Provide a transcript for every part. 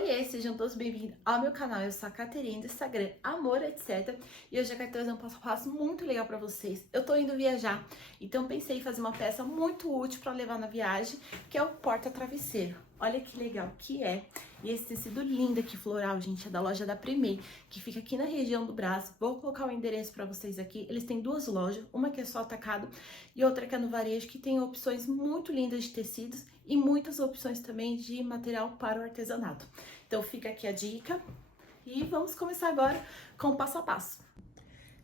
Oiê, sejam todos bem-vindos ao meu canal. Eu sou a Caterine do Instagram Amor Etc. E hoje eu quero trazer um passo a passo muito legal pra vocês. Eu tô indo viajar, então pensei em fazer uma peça muito útil pra levar na viagem, que é o porta-travesseiro. Olha que legal que é. E esse tecido lindo aqui, floral, gente, é da loja da Primeiro, que fica aqui na região do Brás. Vou colocar o endereço pra vocês aqui. Eles têm duas lojas, uma que é só atacado e outra que é no varejo, que tem opções muito lindas de tecidos e muitas opções também de material para o artesanato. Então fica aqui a dica e vamos começar agora com o passo a passo.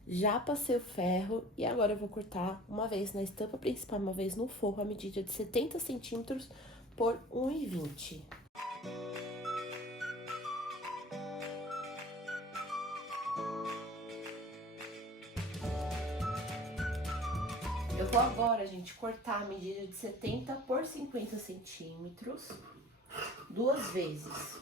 Já passei o ferro e agora eu vou cortar uma vez na estampa principal, uma vez no forro, a medida de 70 centímetros por 1,20. Eu vou agora, gente, cortar a medida de 70 por 50 centímetros, duas vezes.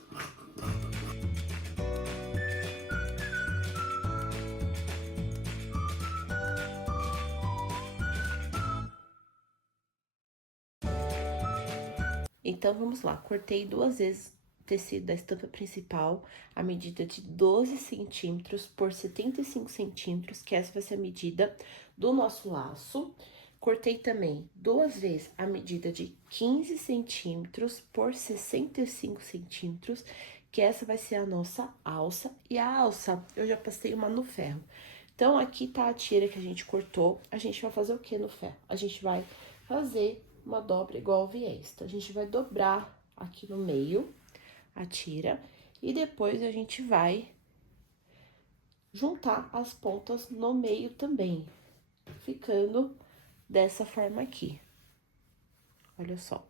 Então, vamos lá, cortei duas vezes o tecido da estampa principal, a medida de 12 centímetros por 75 centímetros, que essa vai ser a medida do nosso laço. Cortei também duas vezes a medida de 15 centímetros por 65 centímetros, que essa vai ser a nossa alça. E a alça, eu já passei uma no ferro. Então, aqui tá a tira que a gente cortou. A gente vai fazer o que no ferro? A gente vai fazer uma dobra igual ao viés. Então, a gente vai dobrar aqui no meio a tira e depois a gente vai juntar as pontas no meio também, ficando dessa forma aqui. Olha só.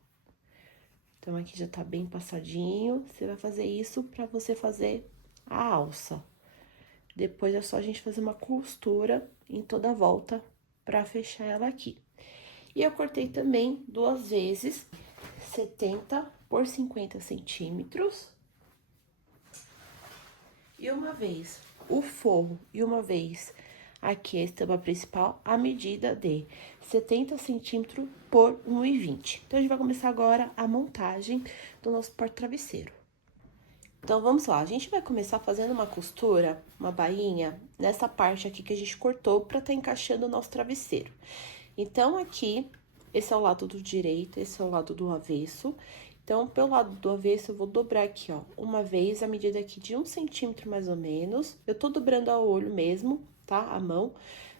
Então, aqui já tá bem passadinho. Você vai fazer isso pra você fazer a alça. Depois é só a gente fazer uma costura em toda a volta pra fechar ela aqui. E eu cortei também duas vezes 70 por 50 centímetros. E uma vez o forro e uma vez aqui a estampa principal, a medida de 70 centímetros por 1,20. Então, a gente vai começar agora a montagem do nosso porta-travesseiro. Então, vamos lá. A gente vai começar fazendo uma costura, uma bainha, nessa parte aqui que a gente cortou pra tá encaixando o nosso travesseiro. Então, aqui, esse é o lado do direito, esse é o lado do avesso. Então, pelo lado do avesso, eu vou dobrar aqui, ó, uma vez, a medida aqui de 1 centímetro mais ou menos. Eu tô dobrando a olho mesmo, tá? A mão.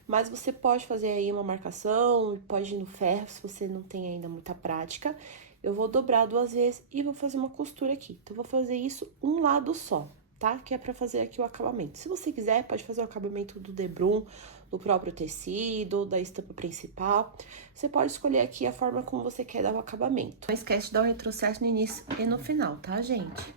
Mas você pode fazer aí uma marcação, pode ir no ferro, se você não tem ainda muita prática. Eu vou dobrar duas vezes e vou fazer uma costura aqui. Então, eu vou fazer isso um lado só, tá? Que é pra fazer aqui o acabamento. Se você quiser, pode fazer o acabamento do debrum, do próprio tecido, da estampa principal. Você pode escolher aqui a forma como você quer dar o acabamento. Não esquece de dar um retrocesso no início e no final, tá, gente?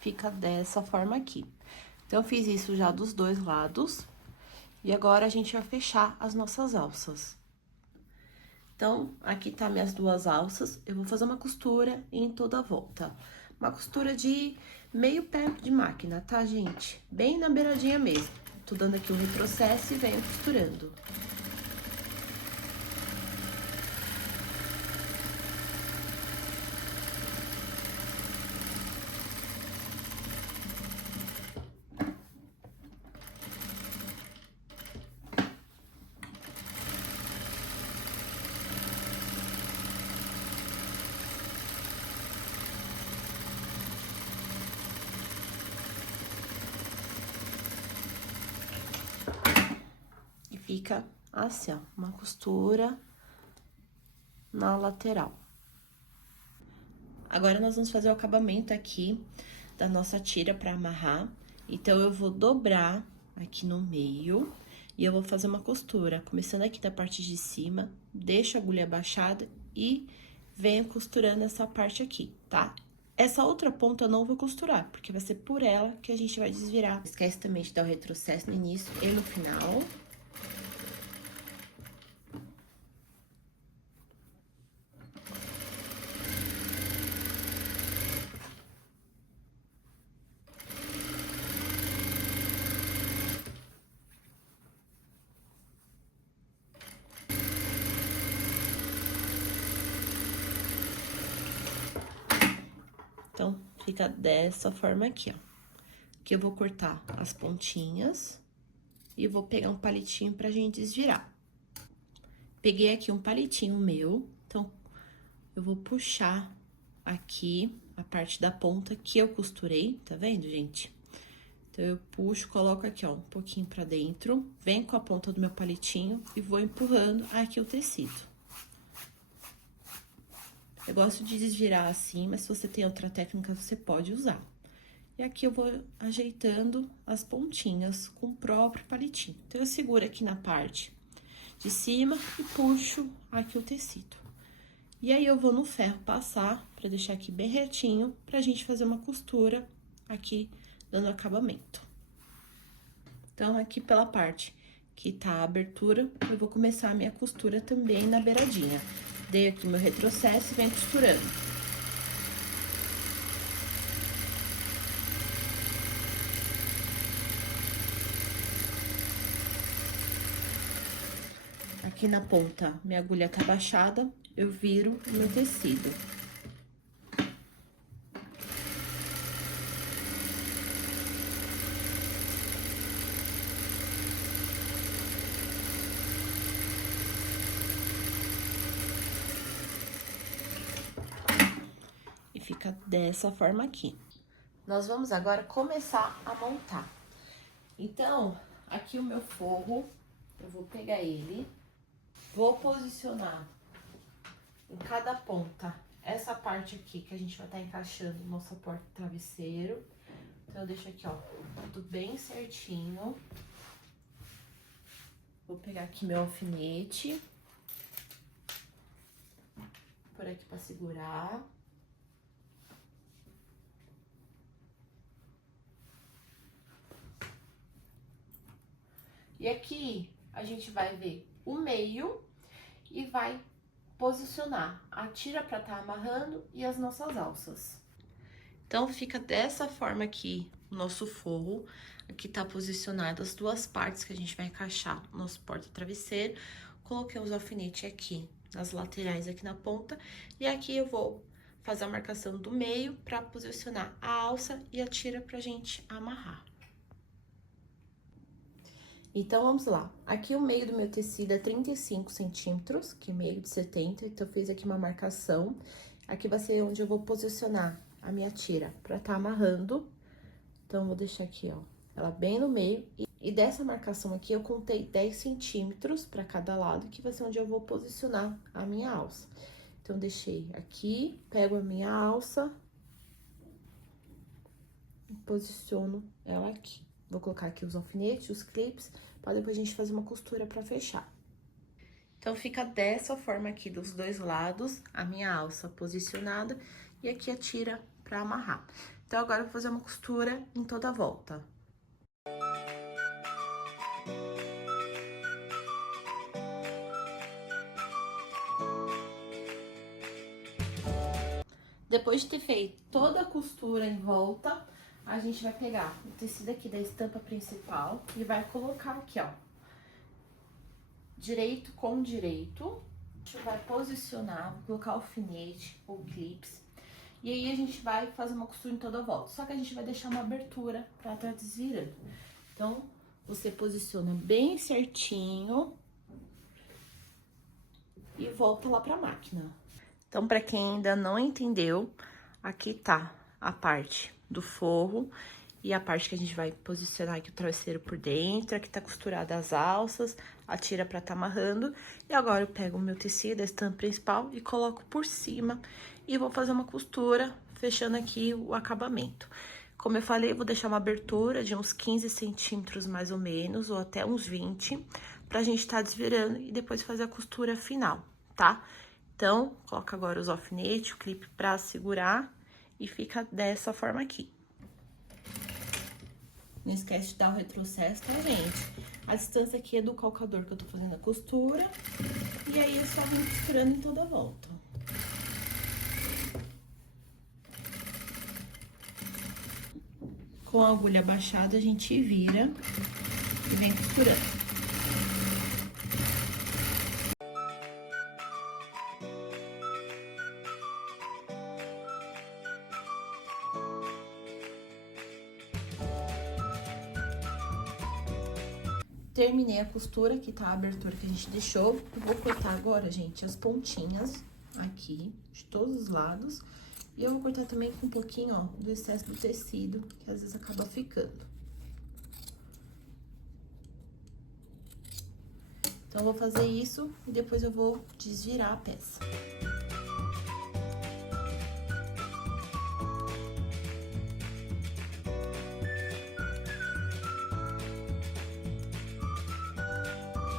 Fica dessa forma aqui. Então, eu fiz isso já dos dois lados. E agora, a gente vai fechar as nossas alças. Então, aqui tá minhas duas alças. Eu vou fazer uma costura em toda a volta. Uma costura de meio pé de máquina, tá, gente? Bem na beiradinha mesmo. Tô dando aqui um retrocesso e venho costurando. Fica assim, ó, uma costura na lateral. Agora, nós vamos fazer o acabamento aqui da nossa tira pra amarrar. Então, eu vou dobrar aqui no meio e eu vou fazer uma costura, começando aqui da parte de cima, deixo a agulha abaixada e venho costurando essa parte aqui, tá? Essa outra ponta eu não vou costurar, porque vai ser por ela que a gente vai desvirar. Não esquece também de dar o retrocesso no início e no final. Então, fica dessa forma aqui, ó. Aqui eu vou cortar as pontinhas e vou pegar um palitinho pra gente desvirar. Peguei aqui um palitinho meu, então, eu vou puxar aqui a parte da ponta que eu costurei, tá vendo, gente? Então, eu puxo, coloco aqui, ó, um pouquinho pra dentro, venho com a ponta do meu palitinho e vou empurrando aqui o tecido. Eu gosto de desvirar assim, mas se você tem outra técnica, você pode usar. E aqui eu vou ajeitando as pontinhas com o próprio palitinho. Então, eu seguro aqui na parte de cima e puxo aqui o tecido. E aí, eu vou no ferro passar, pra deixar aqui bem retinho, pra gente fazer uma costura aqui, dando acabamento. Então, aqui pela parte que tá a abertura, eu vou começar a minha costura também na beiradinha. Dei aqui o meu retrocesso e venho costurando. Aqui na ponta, minha agulha tá baixada, eu viro o meu tecido. E fica dessa forma aqui. Nós vamos agora começar a montar. Então, aqui o meu forro, eu vou pegar ele, vou posicionar em cada ponta essa parte aqui que a gente vai estar encaixando o nosso porta-travesseiro. Então, eu deixo aqui, ó, tudo bem certinho. Vou pegar aqui meu alfinete. Por aqui pra segurar. E aqui, a gente vai ver o meio e vai posicionar a tira pra tá amarrando e as nossas alças. Então, fica dessa forma aqui o nosso forro. Aqui tá posicionado as duas partes que a gente vai encaixar o nosso porta-travesseiro. Coloquei os alfinetes aqui nas laterais, aqui na ponta. E aqui eu vou fazer a marcação do meio pra posicionar a alça e a tira pra gente amarrar. Então, vamos lá. Aqui o meio do meu tecido é 35 centímetros, que é meio de 70, então eu fiz aqui uma marcação. Aqui vai ser onde eu vou posicionar a minha tira pra tá amarrando. Então, vou deixar aqui, ó, ela bem no meio. E dessa marcação aqui, eu contei 10 centímetros pra cada lado, que vai ser onde eu vou posicionar a minha alça. Então, deixei aqui, pego a minha alça e posiciono ela aqui. Vou colocar aqui os alfinetes, os clipes, pra depois a gente fazer uma costura pra fechar. Então, fica dessa forma aqui dos dois lados, a minha alça posicionada e aqui a tira pra amarrar. Então, agora eu vou fazer uma costura em toda a volta. Depois de ter feito toda a costura em volta, a gente vai pegar o tecido aqui da estampa principal e vai colocar aqui, ó, direito com direito. A gente vai posicionar, vou colocar alfinete ou clips. E aí, a gente vai fazer uma costura em toda a volta. Só que a gente vai deixar uma abertura pra tá desvirando. Então, você posiciona bem certinho e volta lá pra máquina. Então, pra quem ainda não entendeu, aqui tá a parte do forro e a parte que a gente vai posicionar aqui o travesseiro por dentro. Aqui tá costurada as alças, a tira pra tá amarrando. E agora eu pego o meu tecido, a estampa principal, e coloco por cima e vou fazer uma costura, fechando aqui o acabamento. Como eu falei, eu vou deixar uma abertura de uns 15 centímetros mais ou menos, ou até uns 20, pra gente tá desvirando e depois fazer a costura final, tá? Então, coloca agora os alfinetes, o clipe pra segurar e fica dessa forma aqui. Não esquece de dar o retrocesso, tá, gente? A distância aqui é do calcador que eu tô fazendo a costura. E aí, é só vir costurando em toda a volta. Com a agulha baixada, a gente vira e vem costurando. Terminei a costura, aqui tá a abertura que a gente deixou. Eu vou cortar agora, gente, as pontinhas aqui, de todos os lados. E eu vou cortar também com um pouquinho, ó, do excesso do tecido, que às vezes acaba ficando. Então, eu vou fazer isso e depois eu vou desvirar a peça.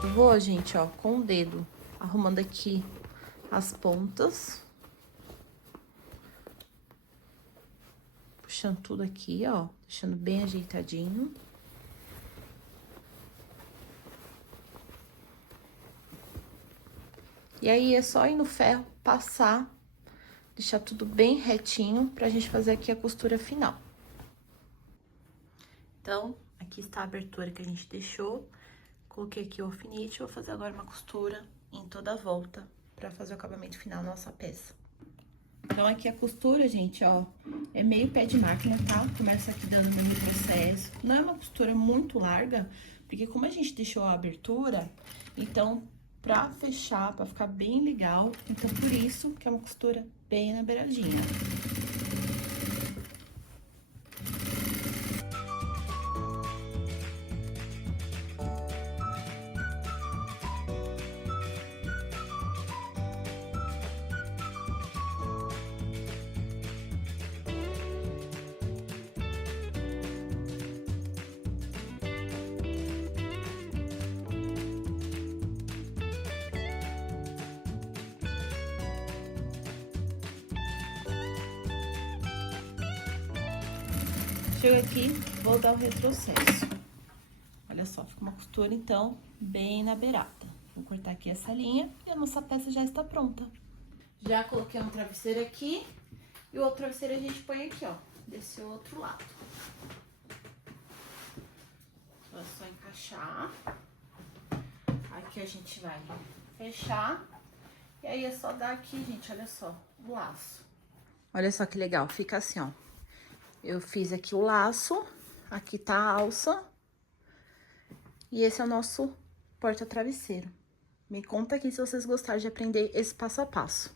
Eu vou, gente, ó, com o dedo, arrumando aqui as pontas. Puxando tudo aqui, ó, deixando bem ajeitadinho. E aí, é só ir no ferro, passar, deixar tudo bem retinho pra gente fazer aqui a costura final. Então, aqui está a abertura que a gente deixou. Coloquei aqui o alfinete, vou fazer agora uma costura em toda a volta pra fazer o acabamento final da nossa peça. Então, aqui a costura, gente, ó, é meio pé de máquina, tá? Começa aqui dando no retrocesso. Não é uma costura muito larga, porque como a gente deixou a abertura, então, pra fechar, pra ficar bem legal, então por isso que é uma costura bem na beiradinha. Chego aqui, vou dar o retrocesso. Olha só, fica uma costura, então, bem na beirada. Vou cortar aqui essa linha e a nossa peça já está pronta. Já coloquei um travesseiro aqui e o outro travesseiro a gente põe aqui, ó, desse outro lado. Então, é só encaixar. Aqui a gente vai fechar. E aí, é só dar aqui, gente, olha só, o laço. Olha só que legal, fica assim, ó. Eu fiz aqui o laço, aqui tá a alça. E esse é o nosso porta-travesseiro. Me conta aqui se vocês gostaram de aprender esse passo a passo.